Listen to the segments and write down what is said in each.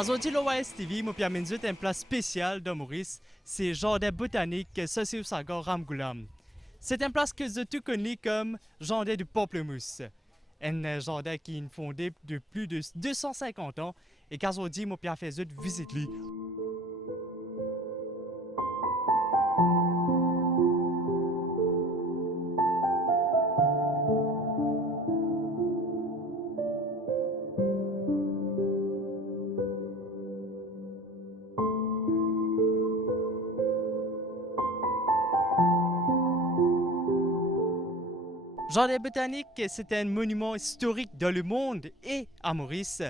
Aujourd'hui, l'OAS TV m'a permis de un plat spécial de Maurice, c'est jardin botanique Sosé Sagar Ramgoulam. C'est un plat que je tout connu comme jardin du pamplemousse. Un jardin qui est fondé de plus de 250 ans et qu'aujourd'hui, m'a permis de visiter. Jardin botanique, c'est un monument historique dans le monde et à Maurice.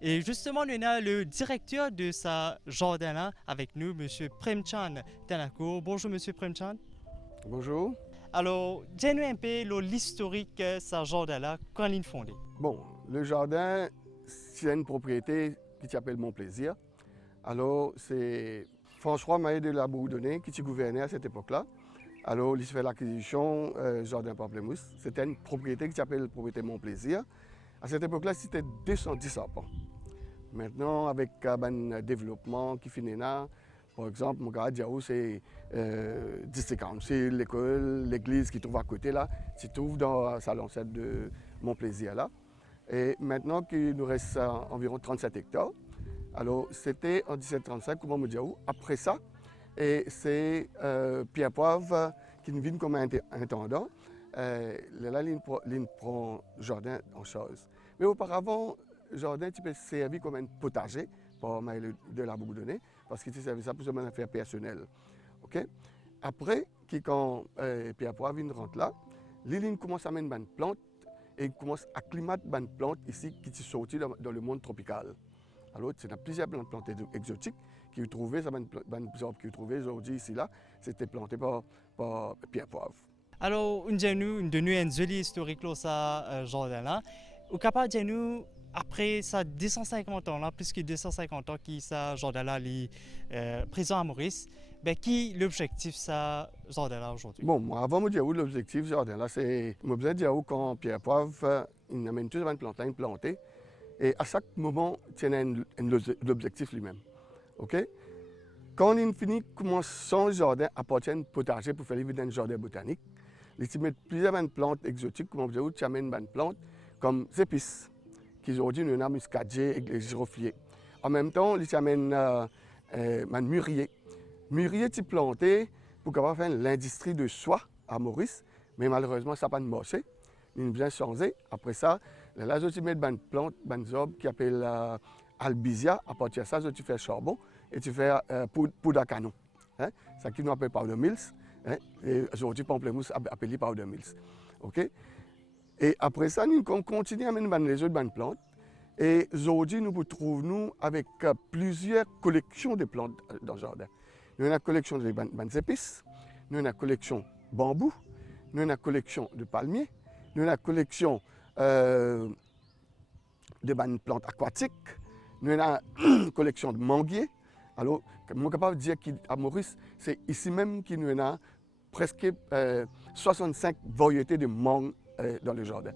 Et justement, nous avons le directeur de ce jardin-là avec nous, M. Premchand Tanakour. Bonjour, M. Premchand. Bonjour. Alors, dis-nous un peu l'historique de ce jardin-là, quand il est fondé. Bon, le jardin, c'est une propriété qui s'appelle Mon Plaisir. Alors, c'est François Maé de la Bourdonnais qui gouvernait à cette époque-là. Alors, il fait l'acquisition Jardin Pamplemousse. C'était une propriété qui s'appelle propriété Mon Plaisir. À cette époque-là, c'était 210 arbres. Maintenant, avec un développement qui finit là, par exemple, mon gars Diaou, c'est district council, l'école, l'église qui trouve à côté là, qui trouve dans la salon 7 de Mon Plaisir là. Et maintenant qu'il nous reste environ 37 hectares. Alors, c'était en 1735, comme on me dit, après ça. Et c'est Pierre Poivre qui nous vient comme intendant. Là, il prend le jardin en charge. Mais auparavant, le jardin peut servir comme un potager par Maël de la Bourdonnais, parce qu'il servait ça pour son affaire personnelle. Okay? Après, quand Pierre Poivre rentre là, il commence à mettre une plante et il commence à acclimater une plante ici qui est sortie dans le monde tropical. Alors, c'est plusieurs plantes exotiques qui ont trouvé, ça qui trouvé aujourd'hui ici là, c'était planté par Pierre Poivre. Alors, nous avons une jolie historique là, ce jardin-là. Au capable de nous, après ça 250 ans là, plus que 250 ans qui ce jardin-là est présent à Maurice, ben, qui est l'objectif de ce jardin-là aujourd'hui? Bon, moi, avant de dire l'objectif du jardin-là, c'est, je besoin de dire quand Pierre Poivre, il amène toutes les plantes plantées. Et à chaque moment, il y a l'objectif lui-même. Okay? Quand il finit, comment son jardin appartient au potager pour faire vivre dans un jardin botanique, il met plusieurs plantes exotiques, comme on dit, il amène des plantes comme les épices, qui aujourd'hui nous avons muscadier et les girofliers. En même temps, il amène des mûriers. Mûriers sont plantés pour faire l'industrie de soie à Maurice, mais malheureusement, ça n'a pas marché. Il a bien changé. Après ça, là, je mets une plante, une arbre qui s'appelle albizia. À partir de ça, tu fais charbon et tu fais poudre à canon. Hein? Ça qui nous appelle powder mills. Hein? Et aujourd'hui, pamplemousse appelé powder mills. Okay? Et après ça, nous continuons à mettre les autres plantes. Et aujourd'hui, nous nous retrouvons avec plusieurs collections de plantes dans le jardin. Nous avons une collection de épices, nous avons une collection de bambou, nous avons une collection de palmiers, nous avons une collection de plantes aquatiques, nous avons une collection de manguiers. Alors, je suis capable de dire qu'à Maurice, c'est ici même qu'il nous a presque 65 variétés de mangues dans le jardin.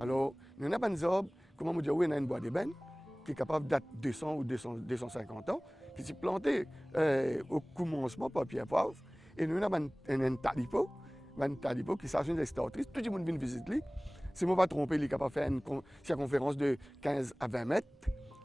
Alors, nous avons des arbres, comment on dit, on a une bois d'ébène qui est capable de dater 200 ou 250 ans, qui s'est planté au commencement par Pierre Poivre. Et nous avons un talipo qui s'agit d'extortrice, tout le monde vient visiter. Si je ne me pas trompé, il est capable de faire une circonférence de 15 à 20 mètres.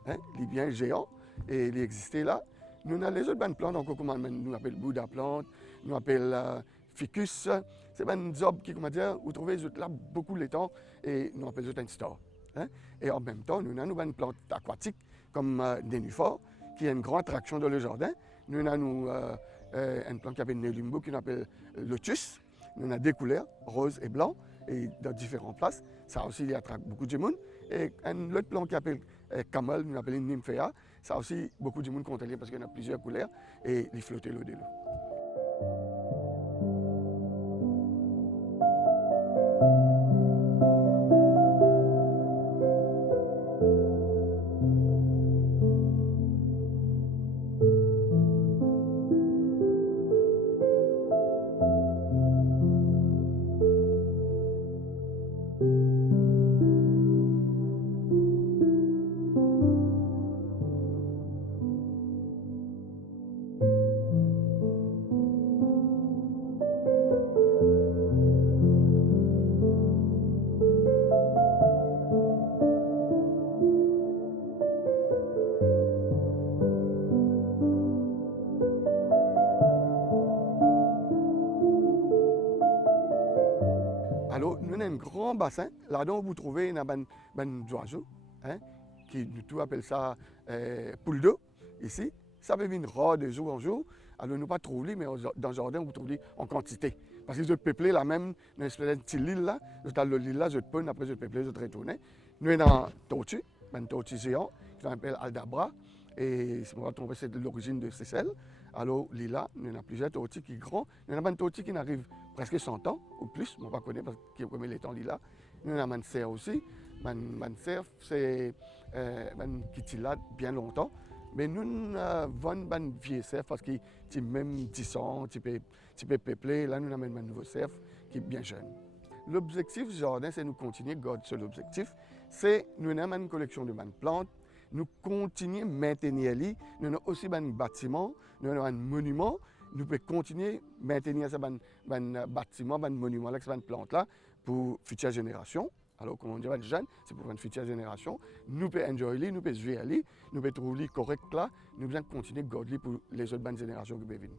Hein, il est bien géant et il existe là. Nous avons les autres bonnes plantes, encore comment nous appelons Bouddha plante, nous appelons ficus. C'est des arbres qui, comment dire, vous trouvez là beaucoup de temps et nous appelons les star. Hein. Et en même temps, nous avons une plante aquatique comme nénuphar, qui a une grande attraction dans le jardin. Nous avons une plante qui s'appelle Nelumbo, qui s'appelle lotus. Nous avons des couleurs, rose et blanc, et dans différentes places. Ça aussi, il attrape beaucoup de monde. Et une autre plante qui s'appelle Camel, nous appelons Nymphea. Ça aussi, beaucoup de monde compte parce qu'il y a plusieurs couleurs et il flotte l'eau de l'eau. Alors, nous avons un grand bassin. Là-dedans, vous trouvez des oiseaux, hein, qui nous appellent ça poule d'eau, ici. Ça peut venir rare de jour en jour. Alors, nous pas trouver, mais dans le jardin, vous trouvez en quantité. Parce qu'ils ont peuplé là même, dans une espèce de petite île là. Ils ont l'île là, ils ont peuplé, après ils ont peuplé, ils ont retourné. Nous sommes dans tortue, une tortue géant, qui s'appelle Aldabra. Et si on va trouver, c'est de l'origine de Seychelles. Alors, l'île là, nous avons plusieurs tortues qui sont grands. Nous avons une tortue qui n'arrive presque 100 ans ou plus, on ne connaît pas parce qu'il y a les temps là. Nous avons un cerf aussi. Un cerf, c'est qui est là bien longtemps. Mais nous avons un vieux cerf parce qu'il est même 10 ans, il peut peupler. Là, nous avons un nouveau cerf qui est bien jeune. L'objectif du jardin, c'est de continuer à garder sur l'objectif. C'est nous avons une collection de plantes. Nous continuons à maintenir les. Nous avons aussi un bâtiment, nous avons un monument. Nous pouvons continuer à maintenir ce bâtiment, ce monument, cette plante-là pour futures générations. Alors, comme on dirait les jeunes, c'est pour une future génération. Nous pouvons enjoyer, nous pouvons jouer, nous pouvons trouver correct là. Nous devons continuer à garder pour les autres bonnes générations qui peuvent venir.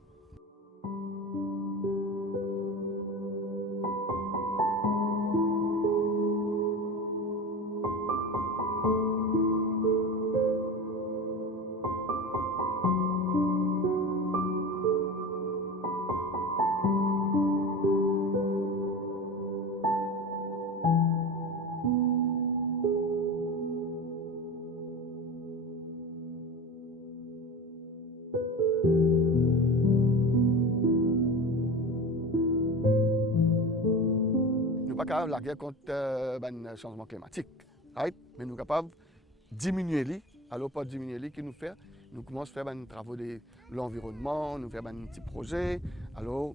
Nous ne sommes pas capables de la guerre contre le changement climatique, right? Mais nous sommes capables de diminuer les. Alors, pas diminuer les, qu'est-ce que nous faisons? Nous commençons à faire des travaux de l'environnement, nous faisons des petits projets. Alors,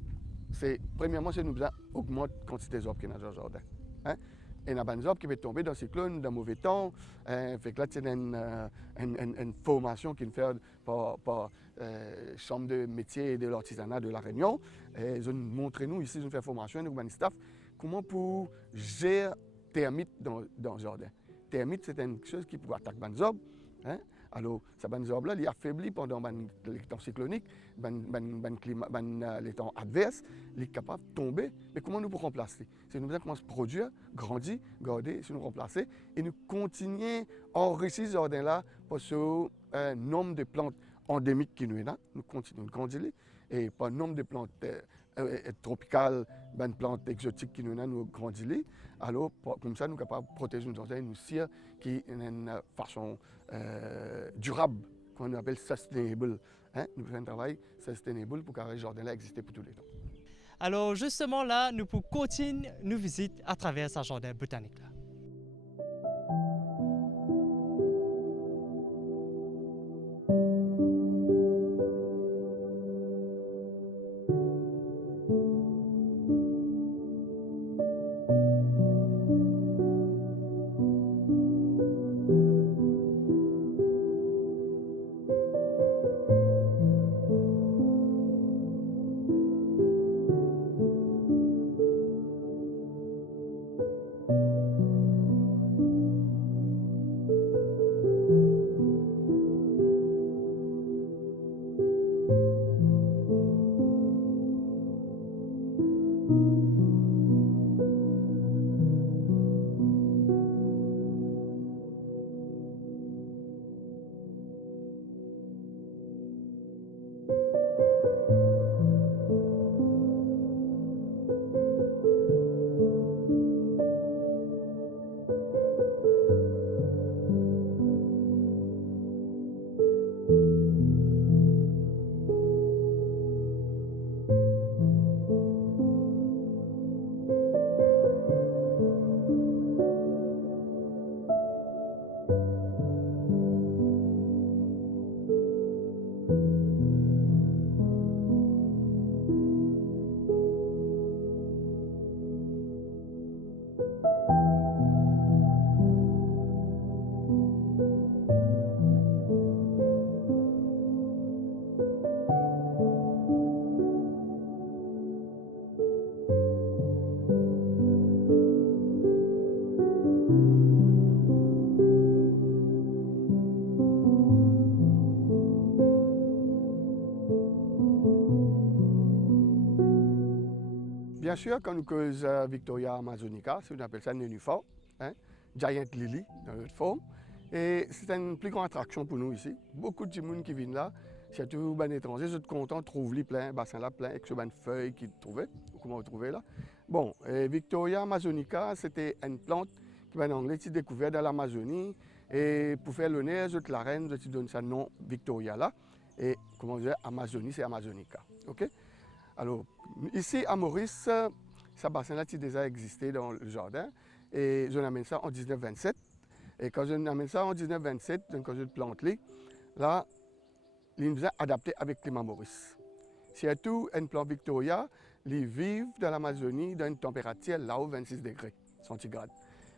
premièrement, c'est nous augmenter la quantité d'arbres qu'il y a dans le jardin. Hein? Et il y a des arbres qui peuvent tomber dans le cyclone, dans le mauvais temps. Fait que là, c'est une formation qui nous fait par Chambre de métier et de l'artisanat de La Réunion. Ils ont montré nous ici, ils ont fait formation, nous avons un staff. Comment pour gérer termites dans le jardin. Termites, c'est une chose qui peut attaquer les arbres. Hein? Alors, ces arbres-là, ils affaiblit pendant les temps cycloniques, les temps adverses, ils sont capables de tomber. Mais comment nous pouvons remplacer? C'est nous commençons à se produire, grandir, garder, si nous remplacer, et nous continuer à enrichir ce jardin-là pour ce nombre de plantes endémiques qui nous est là. Nous continuons de grandir, et pas nombre de plantes tropicales, des plantes exotiques qui nous ont nous grandi. Alors, comme ça, nous sommes capables de protéger nos jardins et nous cire qui est une façon durable, qu'on appelle sustainable. Hein? Nous faisons un travail sustainable pour que le jardin-là existe pour tous les temps. Alors, justement là, nous pouvons continuer nos visites à travers ce jardin botanique là. Bien sûr, quand nous causons Victoria amazonica, on appelle ça nénuphar, hein, giant lily dans notre forme. Et c'est une plus grande attraction pour nous ici. Beaucoup de gens qui viennent là, surtout les étrangers, sont contents de trouver plein, bassin là plein, avec ce feuilles qu'ils trouvaient, comment vous trouvez là. Bon, Victoria amazonica, c'était une plante qui en anglais est découverte dans l'Amazonie. Et pour faire l'honneur, la reine, je donne ça nom Victoria là. Et comment on dit, Amazonie, c'est amazonica. Okay? Alors, ici à Maurice, ce bassin-là a déjà existé dans le jardin. Et je amène ça en 1927. Et quand je amène ça en 1927, quand je plante là, il nous a adapté avec le climat Maurice. Surtout, une plante Victoria, ils vivent dans l'Amazonie dans une température là-haut 26 degrés centigrades.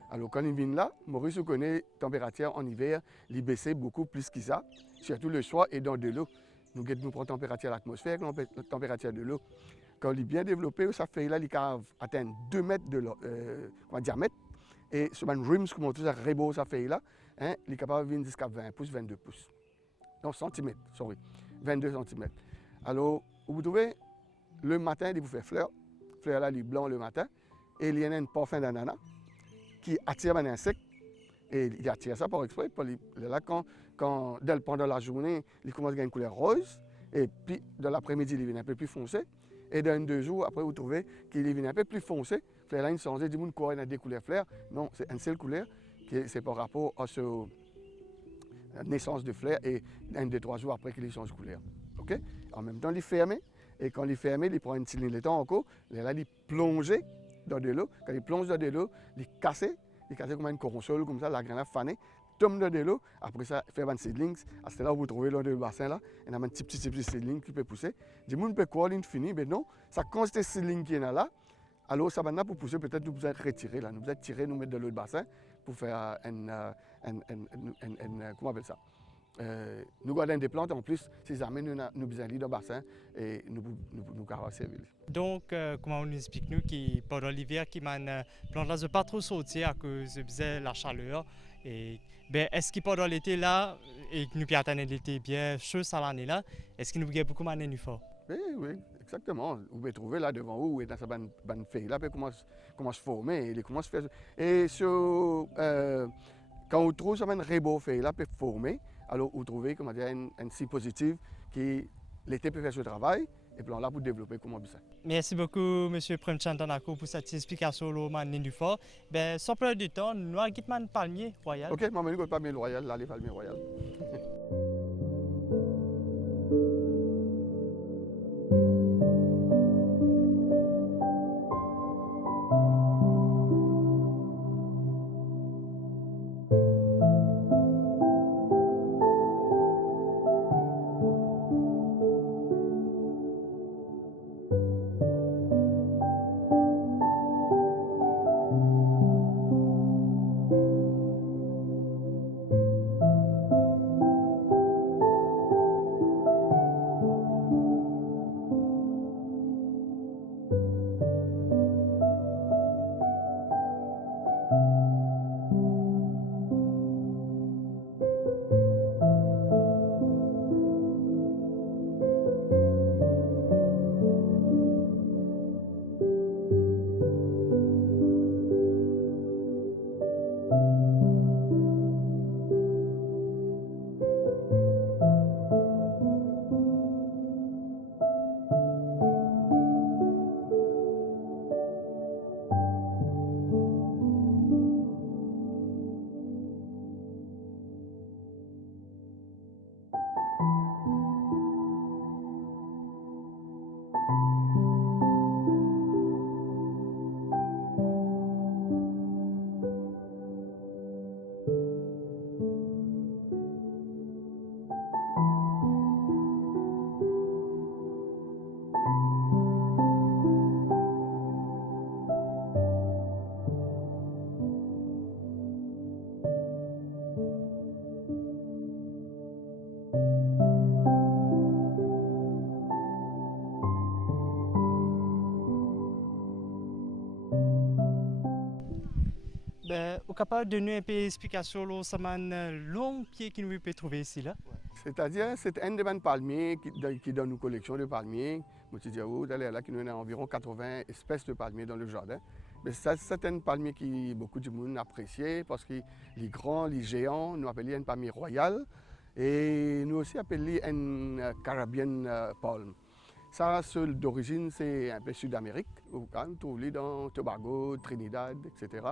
Alors quand ils viennent là, Maurice connaît la température en hiver, il baisse beaucoup plus que ça, surtout le soir et dans de l'eau. Nous prenons la température de l'atmosphère, la température de l'eau. Quand il est bien développé, ça fait là, il atteint 2 mètres de diamètre. Et ce rims, comme on dit, ça rebo, ça fait là, hein, il est capable de venir jusqu'à 20 pouces, 22 pouces. Non, centimètres, sorry, 22 centimètres. Alors, vous trouvez, le matin, il vous fait fleur là, il est blanc le matin, et il y a un parfum d'ananas qui attire un insecte, et il attire ça par exprès. Là, pendant la journée, il commence à avoir une couleur rose, et puis dans l'après-midi, il devient un peu plus foncé, et dans 2 jours, après, vous trouvez qu'il devient un peu plus foncé. Là, il change, du monde quoi, il a des couleurs fleurs. Non, c'est une seule couleur, c'est par rapport à la naissance de fleurs, et 1-2-3 jours après qu'il change de couleur. Okay? En même temps, il est fermé, et quand il est fermé, il prend une petite ligne de temps encore, là, il plonge dans de l'eau. Quand il plonge dans de l'eau, il casse comme une coronsole, comme ça, la graine a fané, tombe dans de l'eau, après ça, il fait un seedlings. À ce là où vous trouvez dans le bassin, là, il y a un petit seedling qui peut pousser. Du monde peut croire qu'il finit, mais non, ça consiste de seedling qui est là. Alors, ça va pour pousser, peut-être nous besoin retirer, là, nous besoin tirer, nous mettre dans l'autre bassin pour faire comment on appelle ça? Nous gardons des plantes en plus, ces amis nous besoin dans le bassin et nous carrément servir. Donc, comment on explique nous que pendant l'hiver, qui man plante là, ne pas trop sauter à cause de la chaleur. Et ben, est-ce que pendant l'été là, et que nous pouvons attendre l'été bien chaud ça l'année là, est-ce que nous avons beaucoup de nénuphars? Oui, exactement. Vous pouvez trouver là devant vous, et dans sa bonne feuille là, puis commence à se former, il commence à faire. Et quand vous trouvez ça une rebo feuille là, peut former. Alors, vous trouvez comment dire, un signe positif qui l'été peut faire ce travail et puis là pour développer comment ça. Merci beaucoup, M. Premchantanako, pour cette explication sur le nénuphar. Ben, sans perdre de temps, nous avons un palmier royal. Ok, moi, je ne palmier royal, là, les palmiers royal. Ben, au capable de donner un peu d'explication sur ce long pied que nous pouvons trouver ici là. C'est-à-dire, c'est un des palmiers qui donne une collection de palmiers Moutidiaou, là, qui nous a environ 80 espèces de palmiers dans le jardin. Mais ça, c'est un palmier qui beaucoup de monde apprécié parce qu'il est grand, il est géant. Nous appelons un palmier royal et nous aussi appelons un Caribbean palm. Ça, d'origine, c'est un peu Sud-Amérique. Vous trouvez dans Tobago, Trinidad, etc.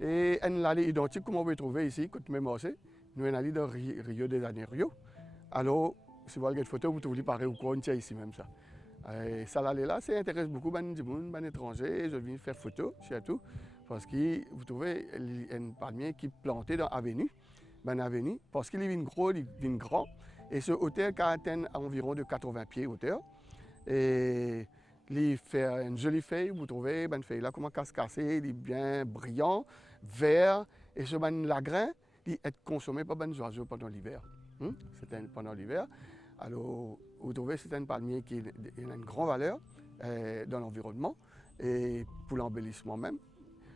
Et elle est identique comme on peut trouver ici, quand même aussi. Nous sommes allés dans Rio de Janeiro. Alors, si vous regardez une photo, vous trouvez pareil ou quoi, ici même ça. Et ça là, ça intéresse beaucoup du monde, les étrangers. Je viens faire photo, surtout, parce que vous trouvez un palmier qui est planté dans l'avenue, parce qu'il est gros, il est grand. Et ce hauteur qui atteint environ de 80 pieds hauteur. Et il fait une jolie feuille, vous trouvez, une feuille là, comment casse-cassée, il est bien brillant, vert. Et ce lagrin, il est consommé par les oiseaux pendant l'hiver. C'est pendant l'hiver. Alors, vous trouvez, c'est un palmier qui a une grande valeur dans l'environnement et pour l'embellissement même.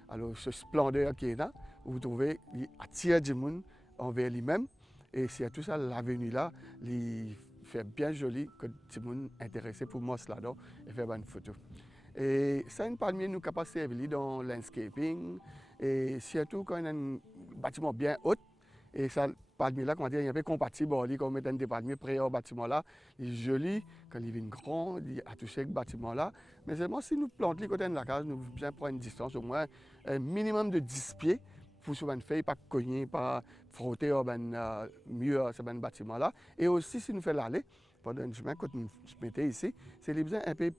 Alors, ce splendeur qui est là, vous trouvez, il attire du monde envers lui-même. Et c'est tout ça, l'avenue là, il fait bien joli que tout le monde est intéressé pour moi là-dedans et faire une photo. Et c'est un palmier nous capable de servir dans le landscaping et surtout quand on a un bâtiment bien haut. Et ça, palmier là, comment dire, il est un peu compatible, comme mettre des palmiers près au bâtiment là, il est joli, quand il est grand, il a touché le bâtiment là. Mais seulement si nous plantons les côtés de la case, nous devons bien prendre une distance, au moins un minimum de 10 pieds, pour sur une feuille, pas cogner, pas frotter au mur, ce bâtiment là. Et aussi, si nous faisons l'aller, pendant un chemin, quand nous se mettons ici, c'est les besoins un peu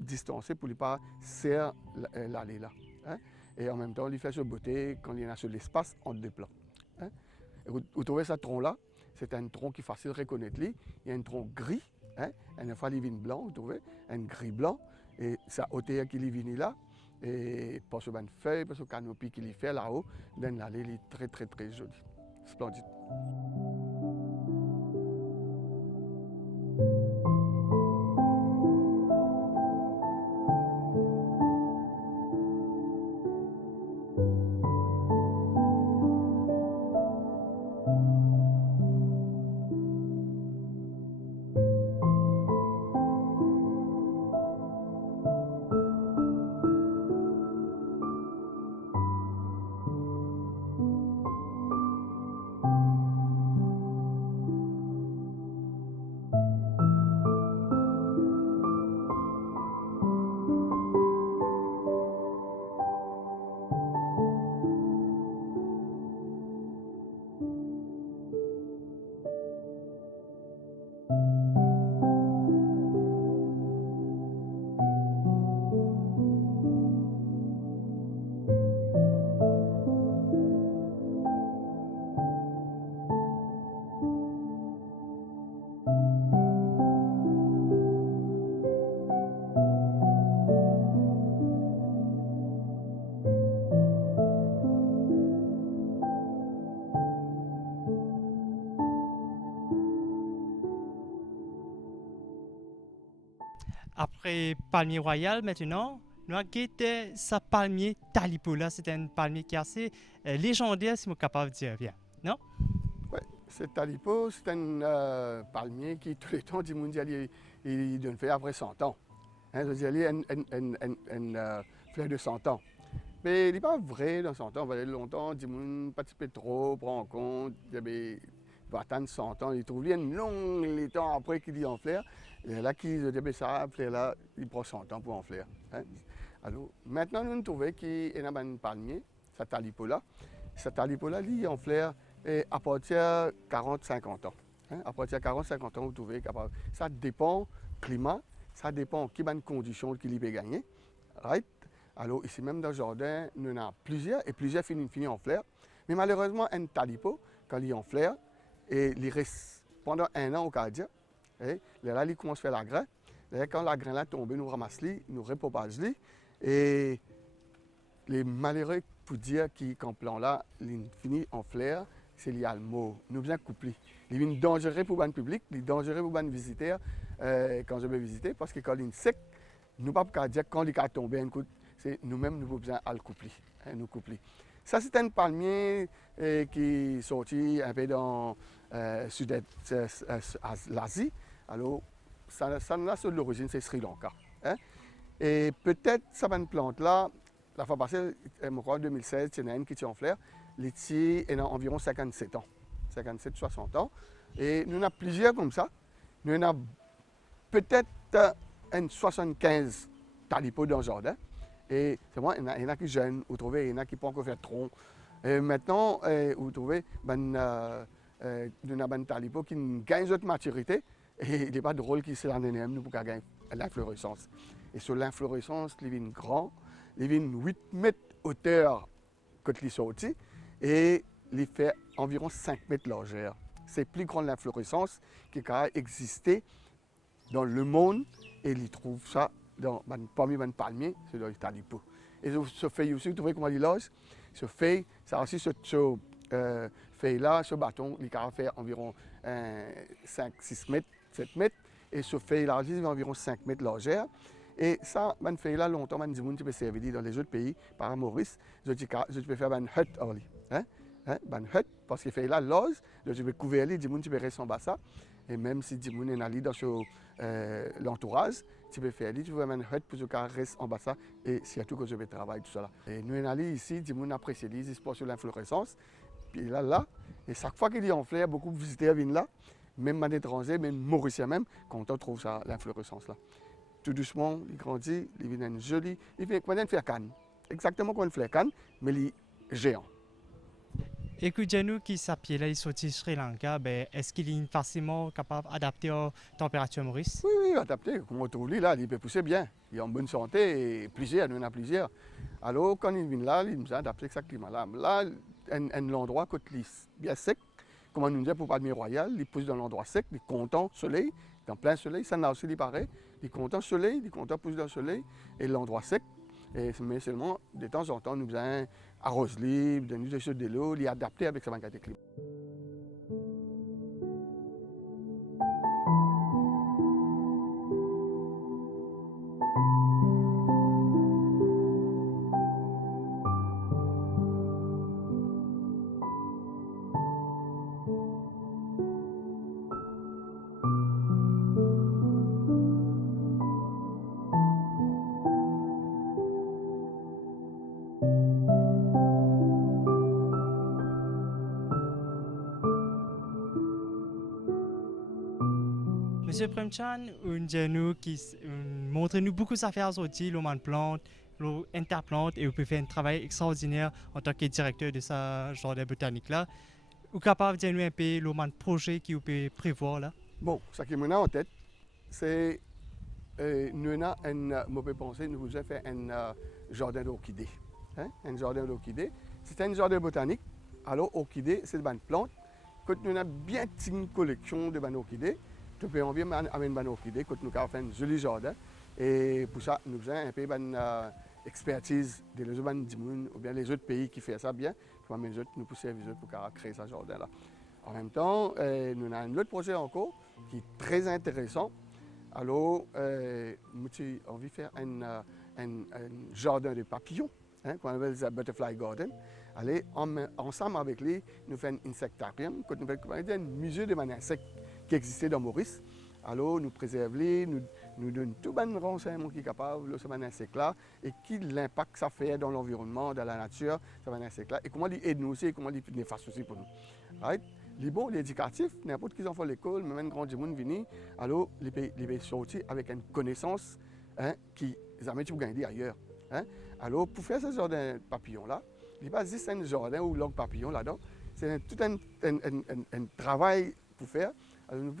distancés pour ne pas serrer l'aller là. Hein? Et en même temps, il fait se beauté quand il y en a sur l'espace entre deux plans. Hein? Vous trouvez ce tronc-là, c'est un tronc qui est facile de reconnaître. Il y a un tronc gris, hein? Une fois il vient blanc, vous trouvez, un gris blanc, et sa hauteur qui est venu là, et pour ce feuille, pour ce canopie qu'il fait là-haut, dans l'allée, il est très très très joli, splendide. Après palmier royal, maintenant, nous avons guetté ce palmier Talipo. Là, c'est un palmier qui est assez légendaire, si je suis capable de dire bien. Non? Oui, c'est Talipo, c'est un palmier qui, tous les temps, du mondial, il donne fait après 100 ans. Hein, je veux dire, une fleur de 100 ans. Mais il n'est pas vrai dans 100 ans, il va aller longtemps, du monde participe trop, prend en compte, il va attendre 100 ans, il trouve une longue temps après qu'il est en fleur. Et là, qui dit ça, là, il prend 100 ans pour en fleur. Hein. Alors, maintenant, nous trouvons qu'il y a un palmier, cet talipo-là. Cet talipo-là, il est en fleur à partir de 40-50 ans. Hein. À partir de 40-50 ans, vous trouvez capable. Ça dépend du climat, ça dépend de quelles conditions qu'il peut gagner. Right? Alors, ici même dans le jardin, nous en avons plusieurs, et plusieurs finissent en fleur. Mais malheureusement, un talipo, quand il est en fleur, et il reste pendant 1 an au Canada, et là, il commence à faire la graine. Et quand la graine là tombe, nous ramassons, nous repropageons. Et les malheureux, pour dire qu'en plan là, il finit en fleur, c'est lié à le mot. Nous besoin coupler. Il est dangereux pour le public, il est dangereux pour les visiteurs quand je vais visiter, parce que quand il est sec, nous ne pouvons pas dire quand il est tombé, c'est nous-mêmes, nous avons besoin de le coupler. Hein, nous coupler. Ça, c'est un palmier qui est sorti un peu dans l'Asie. Alors, ça n'a sur l'origine, c'est Sri Lanka. Hein? Et peut-être ça une plante là, la fois passée, je crois en 2016, il y en a une qui tient en fleur, l'ici elle a environ 57 ans, 57-60 ans. Et nous en avons plusieurs comme ça. Nous en avons peut-être 75 talipos dans le jardin. Et c'est moi, il y en a qui jeunes, vous trouvez, il y en a qui ne peuvent encore faire tronc. Et maintenant, vous trouvez, nous avons un talipo qui gagne cette maturité. Et il n'est pas drôle qu'il se l'année nous pour gagner l'inflorescence. Et sur l'inflorescence, il est grand, il est 8 mètres hauteur quand il est sorti et il fait environ 5 mètres largeur. C'est plus grand l'inflorescence qui a existé dans le monde et il trouve ça parmi les palmiers, c'est dans les talipos. Et ce feuille aussi, vous trouvez comment il loge? Ce feuille, ça aussi, ce feuille-là, ce bâton, il a fait environ 5-6 mètres, 7 mètres. Et ce feuille-là, il fait environ 5 mètres largeur. Et ça, ben feuille-là, longtemps, ben, tu peux servir dans les autres pays, par Maurice, je peux faire une hutte. Une hutte, parce que feuille-là, l'ose, je peux couvrir les, tu peux rester en bas ça. Et même si tu es allé dans l'entourage, tu peux faire, tu peux faire une hutte pour que reste en bas ça. Et surtout que je vais travailler tout ça. Et nous, on allé ici, tu apprécie les sports sur l'inflorescence. Puis là, et chaque fois qu'il est en fleur, beaucoup de visiteurs viennent là, même des étrangers, même Mauriciens même, quand on trouve ça, l'inflorescence là. Tout doucement, il grandit, il devient joli, il vient comme un fleur canne. Exactement comme une fleur canne, mais il est géant. Écoute, nous qui s'appelle là, il sortit Sri Lanka, est-ce qu'il est facilement capable d'adapter aux températures Maurice? Oui, adapté. Comme on trouve là, il peut pousser bien. Il est en bonne santé et plusieurs, nous en a plusieurs. Alors, quand il vient là, il nous a adapté à ce climat-là. Là, l'endroit côté bien sec, comme on nous dit pour Palmier Royal, il pousse dans l'endroit sec, il est content, soleil, dans plein soleil, ça n'a aussi il paraît. Il est content soleil, il est content pousse dans le soleil, et l'endroit sec. Mais seulement, de temps en temps, nous avons arrose libre, nous avons de l'eau, il est adapté avec sa qualité climat. Monsieur Premchan, nous qui montre nous beaucoup d'affaires aujourd'hui, l'homme plante, l'interplante et vous pouvez faire un travail extraordinaire en tant que directeur de ce jardin botanique là. Vous capable de nous un peu le projet que vous pouvez prévoir là? Bon, ce qui me en tête, c'est nous avons pensé, nous avons fait un jardin d'orchidées. Hein? Un jardin d'orchidées. C'est un jardin botanique. Alors, orchidées, c'est une plante. Quand nous avons bien une collection de orchidées, tu peux envoyer une orchidée quand nous avons fait un joli jardin. Et pour ça, nous avons un peu d'expertise des autres ou bien les autres pays qui font ça bien. Pour nous pousser pour créer ce jardin-là. En même temps, nous avons un autre projet encore qui est très intéressant. Alors, nous avons envie de faire un jardin de papillons, qu'on appelle le Butterfly Garden. Allez, ensemble avec lui, nous faisons un insectarium, nous faisons un musée de insectes qui existait dans Maurice. Alors, nous préservons, nous donnons tout le renseignement qui est capable de ce insecte-là et l'impact que ça fait dans l'environnement, dans la nature, ce insecte-là, et comment il aide nous aussi, et comment il est néfaste aussi pour nous. Right? Les bons, les éducatifs, n'importe qui enfants à l'école, même un grand monde venu, alors les peuvent sortir avec une connaissance qui jamais tu peux gagner ailleurs. Hein? Alors, pour faire ce genre de papillon-là, il n'y a pas juste un jardin ou langue papillon là-dedans, c'est tout un travail pour faire. Alors, nous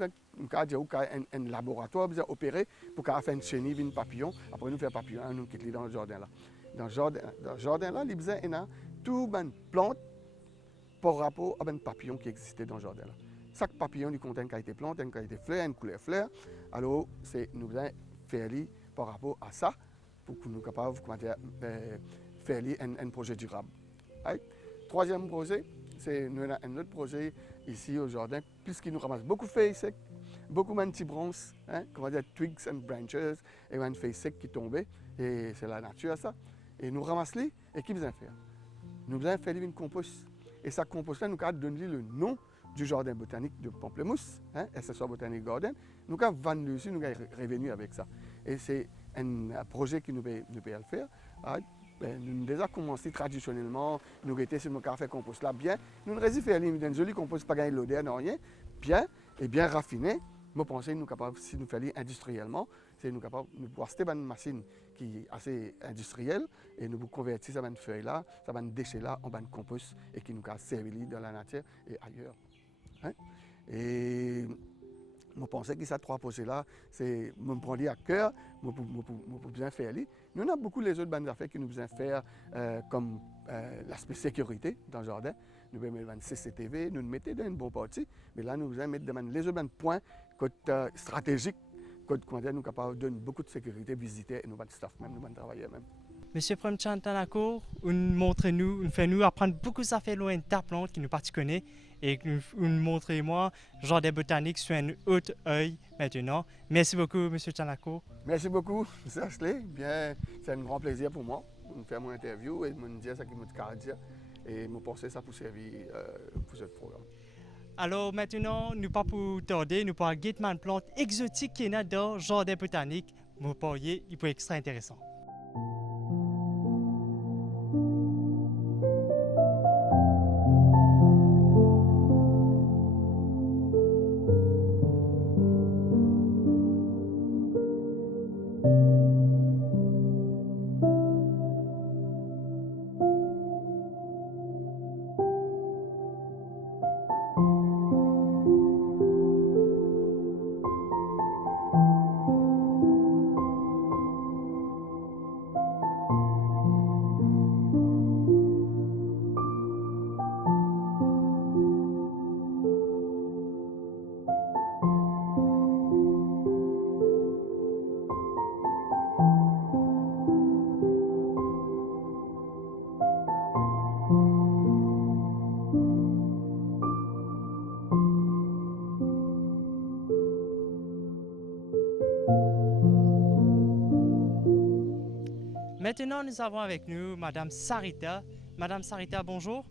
avons un laboratoire pour opérer pour faire une chenille, une papillon. Après, nous faisons papillon, nous quittons dans le jardin là. Dans le jardin là, il y a tout une plante par rapport à un papillon qui existait dans le jardin là. Chaque papillon il contient une qualité plante, une qualité fleur, une couleur fleur. Alors, nous allons faire par rapport à ça pour que nous soyons capables de faire un projet durable. Right? Troisième projet, c'est un autre projet ici au jardin, puisqu'il nous ramasse beaucoup de feuilles secs, beaucoup de petits branches, comment dire, twigs and branches, et une feuille sec qui tombait, et c'est la nature ça. Et nous ramassons et qu'est-ce que nous allons faire? Nous allons faire une compost. Et ce compost-là, nous allons donner le nom du jardin botanique de Pamplemousse, hein, SSA Botanic Garden. Nous avons vendu ici, nous sommes revenus avec ça. Et c'est un projet qui nous peut le faire. Ah, ben, nous avons déjà commencé traditionnellement, nous avons été sur nos cafés compost là, bien. Nous avons réussi à faire un joli compost, pas gagner l'odeur, non rien, bien et bien raffiné. Je pense que nous sommes capables, si nous faisons industriellement, c'est nous capables de pouvoir acheter une machine qui est assez industrielle et nous convertir cette feuille là, cette déchet là en compost et qui nous a servi dans la nature et ailleurs. Hein? Et je pensais que ces trois projets-là, c'est me prendre à cœur, je peux bien faire. Nous avons beaucoup les autres bandes affaires qui nous besoin faire, comme l'aspect sécurité dans le jardin. Nous avons mettre CCTV, nous mettons dans une bonne partie, mais là nous allons mettre les autres points stratégiques, nous sommes capables de donner beaucoup de sécurité, visiter et nous allons staff même, nous allons travailler même. Monsieur Premchand Tanako, montrez-nous, fait-nous apprendre beaucoup d'affaires loin de ta plante qui nous connaît et montrez-moi jardin botanique sur un autre œil maintenant. Merci beaucoup, Monsieur Tanako. Merci beaucoup, M. Ashley. Bien, c'est un grand plaisir pour moi de faire mon interview et de me dire ce qu'il m'a dit et je pense que ça peut servir pour ce programme. Alors maintenant, nous pas pour tarder, nous parlons de plante exotique qui est dans le jardin botanique. Vous pourriez, il peut être extra intéressant. Maintenant, nous avons avec nous Madame Sarita. Madame Sarita, bonjour.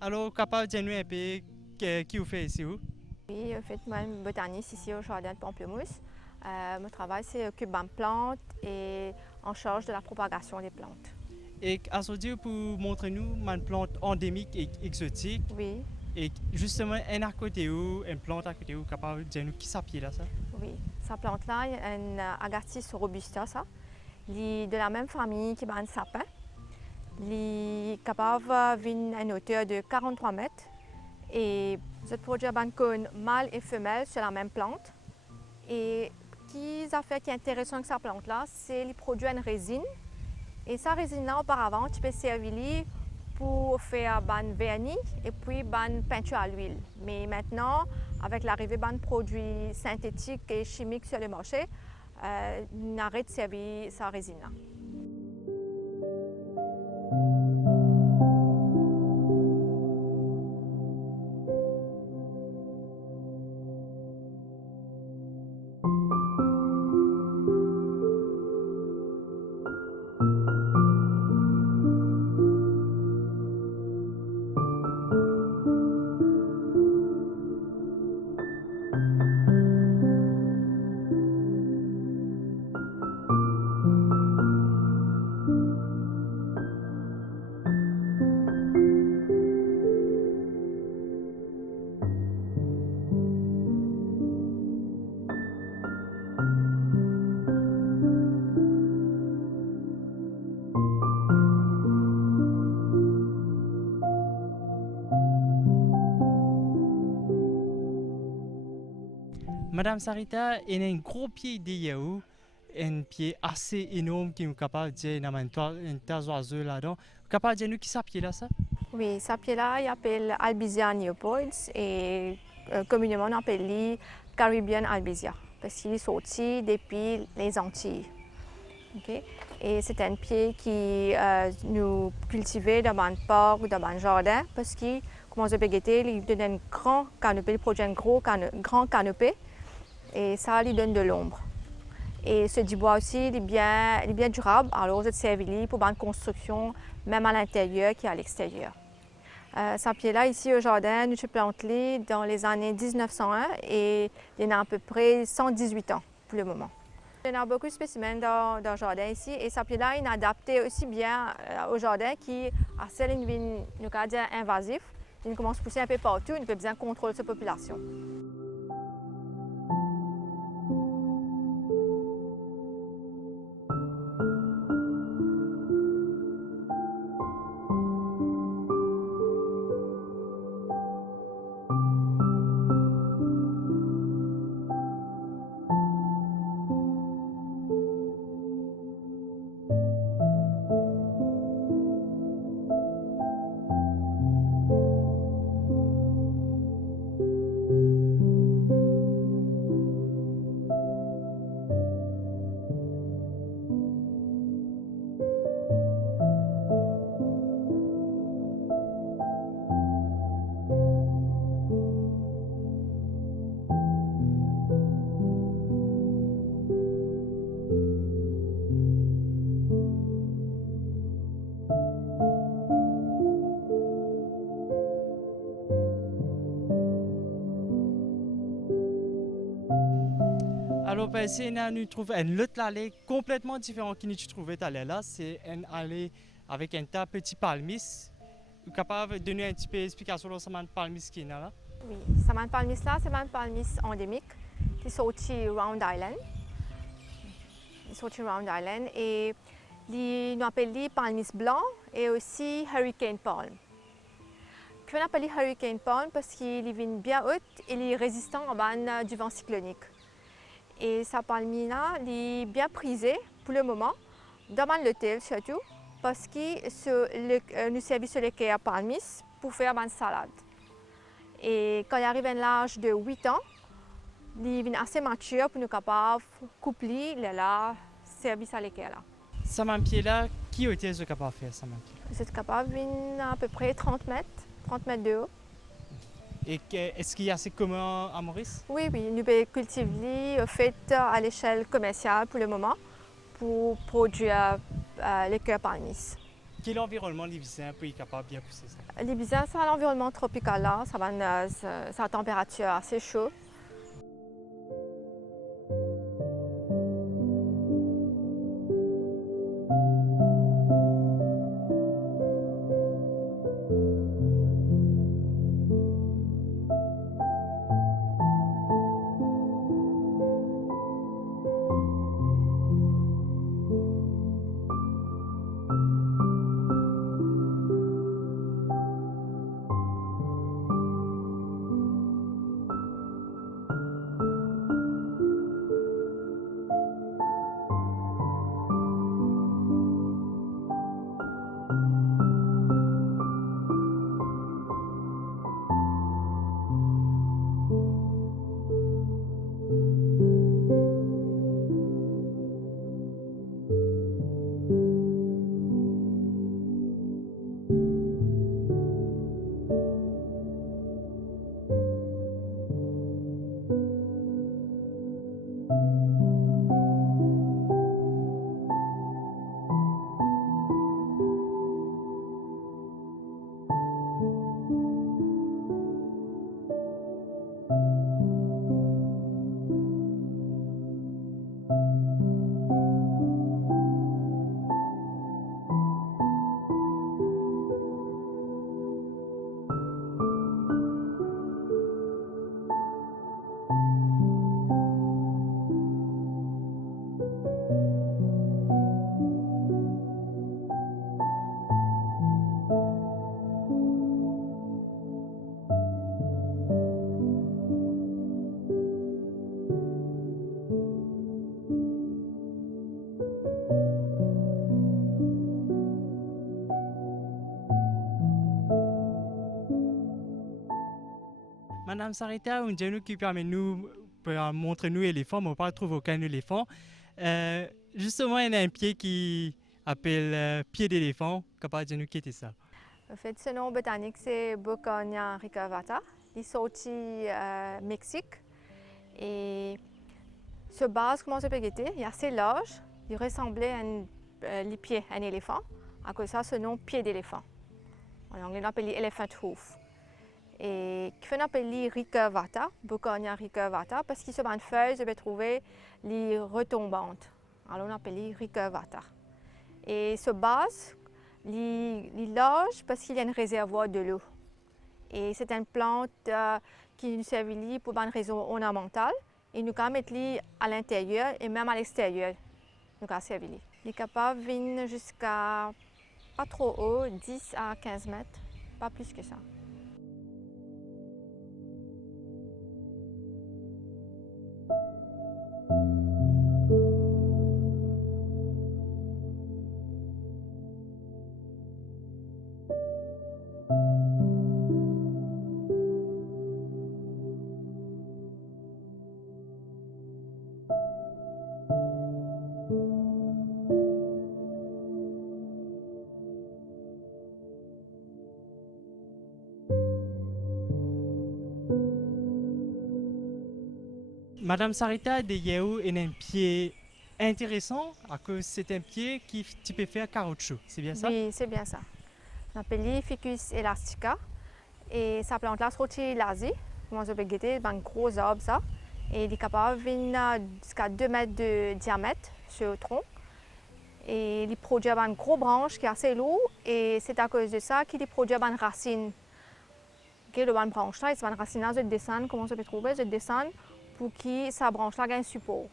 Alors, capable de nous un peu qui vous fait ici où? Oui, en fait, moi, je suis botaniste ici au jardin de Pamplemousse. Mon travail, c'est occuper de plantes et en charge de la propagation des plantes. Et à ce dire, pour montrer-nous une plante endémique et exotique. Oui. Et justement, un à côté où, une plante à côté où, capable de dire nous qui s'appuie là, ça? Oui, cette plante-là, il y a un Agathis robusta, ça. Il est de la même famille que le sapin. Il est capable d'avoir une hauteur de 43 mètres. Et je produit un cône mâle et femelle sur la même plante. Et ce qui est intéressant avec cette plante-là, c'est qu'il produit une résine. Et cette résine-là, auparavant, tu peux servir pour faire un vernis et puis une peinture à l'huile. Mais maintenant, avec l'arrivée de produits synthétiques et chimiques sur le marché, on arrête de servir cette résine-là. Madame Sarita, il y a un gros pied de yaourt, un pied assez énorme qui est capable de dire un tas d'oiseaux là-dedans. Capable de dire qui s'appelle là ça? Oui, ce pied-là, il s'appelle Albizia neopoids et communément on appelle lui Caribbean albizia parce qu'il est sorti depuis les Antilles. Okay? Et c'est un pied qui nous cultivons dans un parc ou dans un jardin parce qu'il commence à végéter, il donne un grand canopé, il produit un grand canopé et ça lui donne de l'ombre. Et ce bois aussi, il est bien durable, alors c'est servi pour une construction même à l'intérieur qu'à l'extérieur. Ces pieds-là, ici au jardin, nous plantons dans les années 1901 et il y en a à peu près 118 ans pour le moment. Il y en a beaucoup de spécimens dans le jardin ici et ces pieds-là, ils sont adaptés aussi bien au jardin qui a celle nous dire invasif. Il commence à pousser un peu partout, il peut bien contrôler sa population. Alors, ici, nous trouvons une autre allée complètement différente que nous trouvons là. C'est une allée avec un tas de petits palmis. Vous êtes capable de donner un petit peu d'explication sur ce palmis qui est là? Oui, ce palmis là, c'est un palmis endémique qui sort de Round Island. Il sort de Round Island et nous appelons palmis blanc et aussi Hurricane Palm. On appelle Hurricane Palm parce qu'il est bien haut et il est résistant du vent cyclonique. Et sa palmina est bien prisée pour le moment, dans l'hôtel surtout, parce que nous servons sur les quais à palmis pour faire une salade. Et quand il arrive à l'âge de 8 ans, il est assez mature pour nous capables de coupler les services à l'équerre là. Ce pied là, qui est capable de faire ça? Vous êtes capable à peu près 30 mètres de haut. Et est-ce qu'il y a assez commun à Maurice? Oui, nous pouvons cultiver à l'échelle commerciale pour le moment pour produire les cœurs palmis. Quel environnement les visins peut être capable de bien pousser ça? Les visins, c'est un environnement tropical là, ça a une température assez chaude. Madame Sarita, un genou qui permet nous montrer nous éléphants, mais on ne pas trouver aucun éléphant. Justement, il y a un pied qui appelle pied d'éléphant. Capable de nous quitter ça? En fait, ce nom botanique, c'est Beaucornia ricurvata. Il sort du Mexique. Et ce base, comment ça peut guetter? Il est assez large. Il ressemblait à les pieds d'un éléphant. À cause de ça, ce nom pied d'éléphant. En anglais, on appelle elephant hoof. Et qui fait appeler ricurvata, Bucconia ricurvata, parce qu'il se une feuille, je vais trouver les retombantes. Alors on appelle ricurvata. Et ce base, il loge parce qu'il y a un réservoir de l'eau. Et c'est une plante qui nous sert pour une raison ornementale. Et nous pouvons mettre à l'intérieur et même à l'extérieur. Nous pouvons servir. Il est capable de venir jusqu'à pas trop haut, 10 à 15 mètres, pas plus que ça. Madame Sarita de Yeo est un pied intéressant à cause c'est un pied qui tu peux faire caoutchouc, c'est bien ça? Oui, c'est bien ça. On appelle Ficus elastica. Et sa plante-là se retire l'Asie. Comment je peux guetter, un gros arbre ça. Et il est capable de venir jusqu'à 2 mètres de diamètre sur le tronc. Et il produit une grosse branche qui est assez lourde. Et c'est à cause de ça qu'il produit une racine. Le bonne branche là, c'est une racine là, je descends, comment je peux trouver, je descends pour que sa branche là gagne support.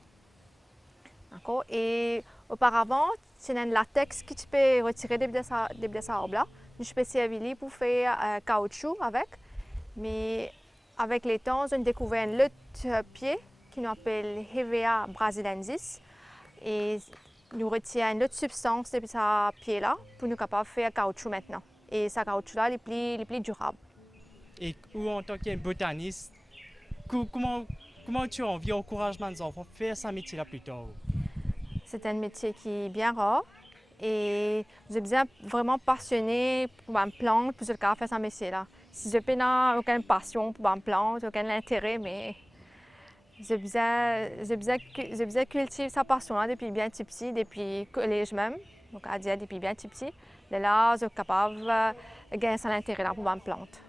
D'accord? Et auparavant, c'est un latex que tu peux retirer de cet arbre-là. Je peux servir pour faire caoutchouc avec. Mais avec le temps, j'ai découvert un autre pied qui nous appelle Hevea brasiliensis. Et nous retient une autre substance de ce pied-là pour nous capables de faire caoutchouc maintenant. Et ce caoutchouc-là est plus durable. Et ou en tant que botaniste, comment tu as envie d'encourager les enfants à faire ce métier-là plus tard? C'est un métier qui est bien rare et j'ai besoin vraiment passionné pour une plante pour faire ce métier-là. Si je n'ai aucune passion pour une plante, aucun intérêt, mais j'ai besoin cultiver sa passion-là depuis bien petit, depuis le collège même, donc à dire depuis bien petit. Et là, je suis capable de gagner son intérêt pour une plante.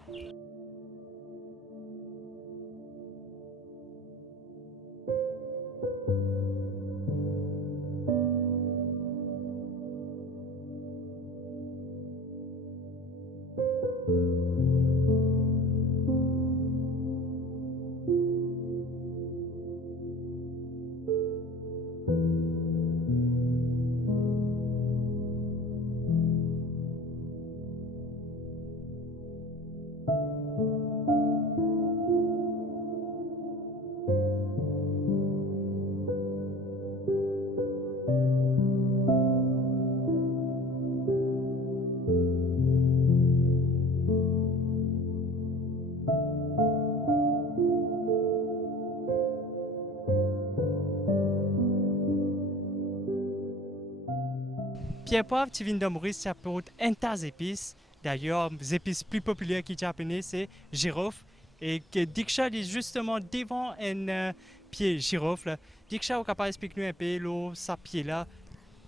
Pierre Poivre, tu viens de Maurice, ça apporte un tas d'épices. D'ailleurs, les épices plus populaires qui japonais, c'est girofle. Et que Diksha est justement devant un pied girofle. Diksha, est capable d'expliquer nous un peu ce pied-là?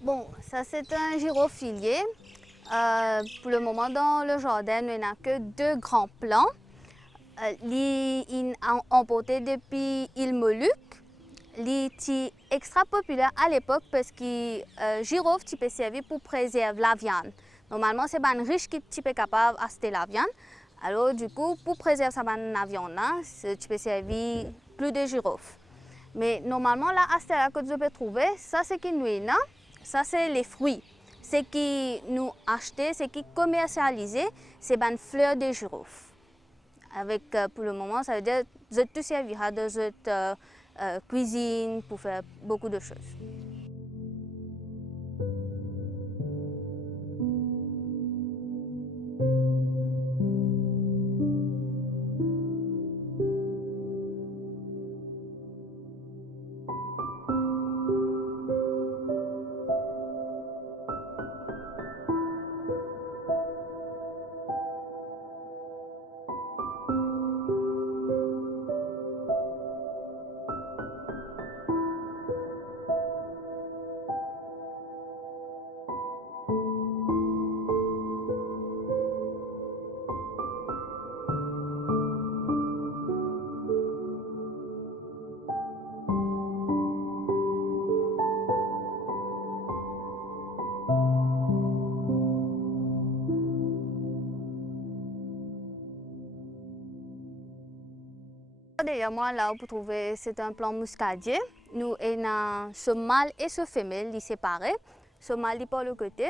Bon, ça c'est un gyrophilier. Pour le moment, dans le jardin, il n'y a que 2 grands plants. Ils sont emportés depuis l'île Moluques. Il est extra populaire à l'époque parce que girofle tu peux servir pour préserver la viande. Normalement, c'est un riche qui tu peux capable d'acheter la viande. Alors, du coup, pour préserver la viande, tu peux servir plus de girofle. Mais normalement, là, à que tu peux trouver, ça c'est qui nous est, ça c'est les fruits. Ce qui nous achetons, ce qui commercialisé, c'est une fleur de girofle. Avec, pour le moment, ça veut dire que tu serviras de cette cuisine pour faire beaucoup de choses. derrière moi, là, vous trouvez, c'est un plant muscadier. Nous avons ce mâle et ce femelle, ils séparés. Ce mâle est par le côté.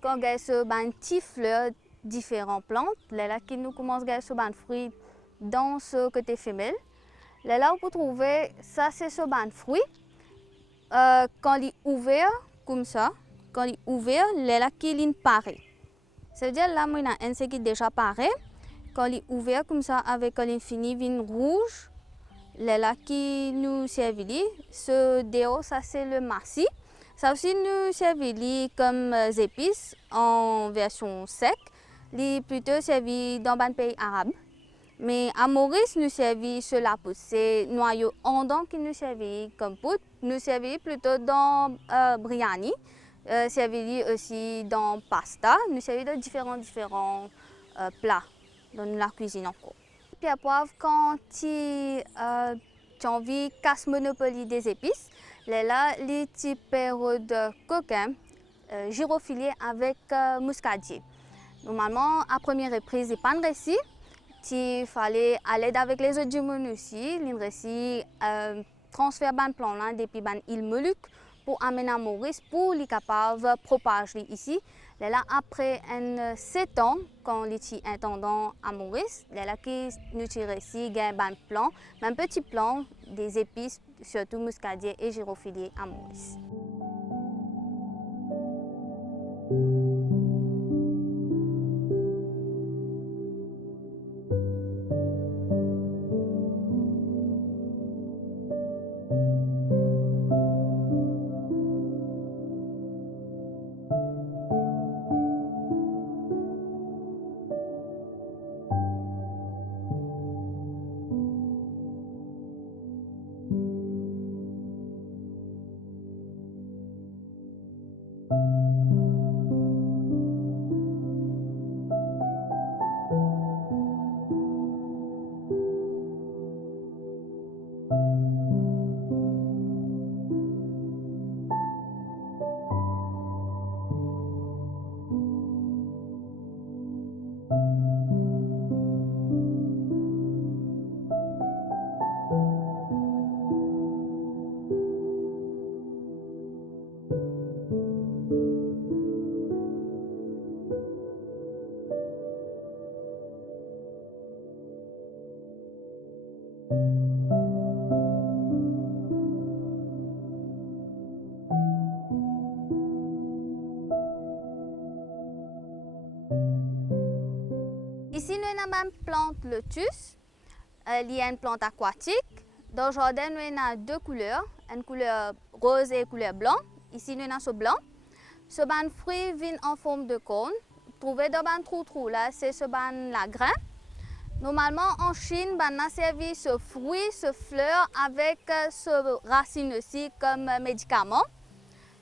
Quand on a ce petit fleur, différentes plantes, là, qui nous commence à ce fruit dans ce côté femelle. Là, vous trouvez, ça, c'est ce fruit. Quand il est ouvert, comme ça, quand il est ouvert, là, qui est paré. Ça veut dire là, il y a un qui est déjà paré. Quand il est ouvert comme ça, avec quand il finit, vin rouge, là qui nous servit, ce déo, ça c'est le massi. Ça aussi nous servit comme épices en version sec. Il est plutôt servi dans les pays arabes. Mais à Maurice, nous servons cela pour ces noyaux ondans qui nous servent comme poudre. Nous servons plutôt dans biryani, servi aussi dans pasta. Nous servons dans différents plats dans la cuisine encore. Pierre poivre, quand tu as envie de casser monopolie des épices, là, les types de coquin, gyrophilier avec muscadier. Normalement, à première reprise, il n'y a pas de récit. Il fallait aller avec les autres du aussi. Il récit transférer ban plan là depuis ban île Moluques pour amener à Maurice pour les capables de propager ici. Là, après 7 ans, quand il est intendant à Maurice, là qui nous tire ici un plan, un petit plan des épices, surtout muscadier et gyrophilier à Maurice. Ici, nous avons une plante lotus. Il y a une plante aquatique. Dans le jardin, nous avons 2 couleurs, une couleur rose et une couleur blanche. Ici, nous avons ce blanc. Ce fruit vient en forme de cône. Trouvé dans un trou là, c'est ce la grain. Normalement, en Chine, on a servi ce fruit, ce fleur avec ce racine aussi comme médicament.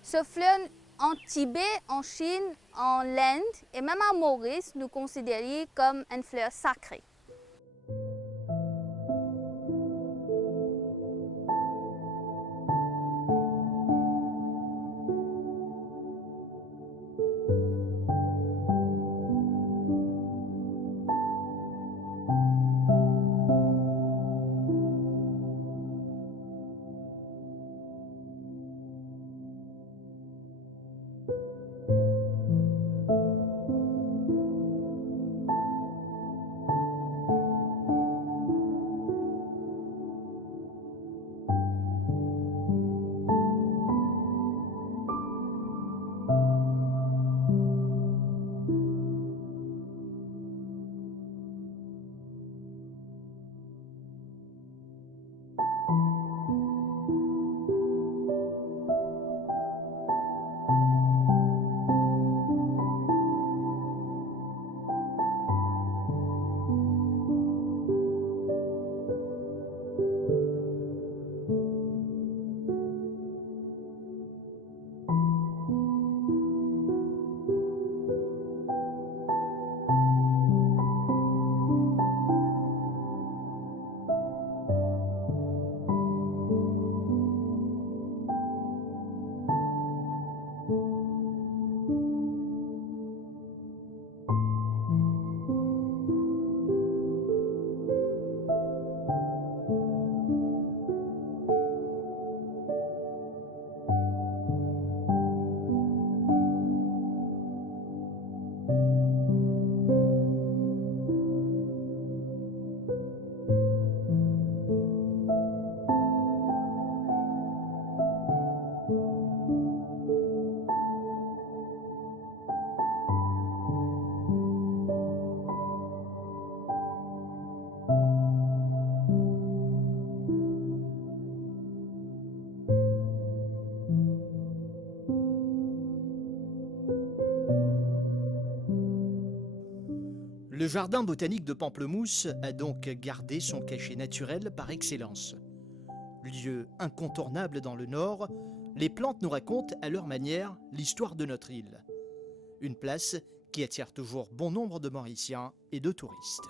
Ce fleur en Tibet, en Chine, en Inde et même à Maurice, nous considérons comme une fleur sacrée. Le jardin botanique de Pamplemousse a donc gardé son cachet naturel par excellence. Lieu incontournable dans le Nord, les plantes nous racontent à leur manière l'histoire de notre île. Une place qui attire toujours bon nombre de Mauriciens et de touristes.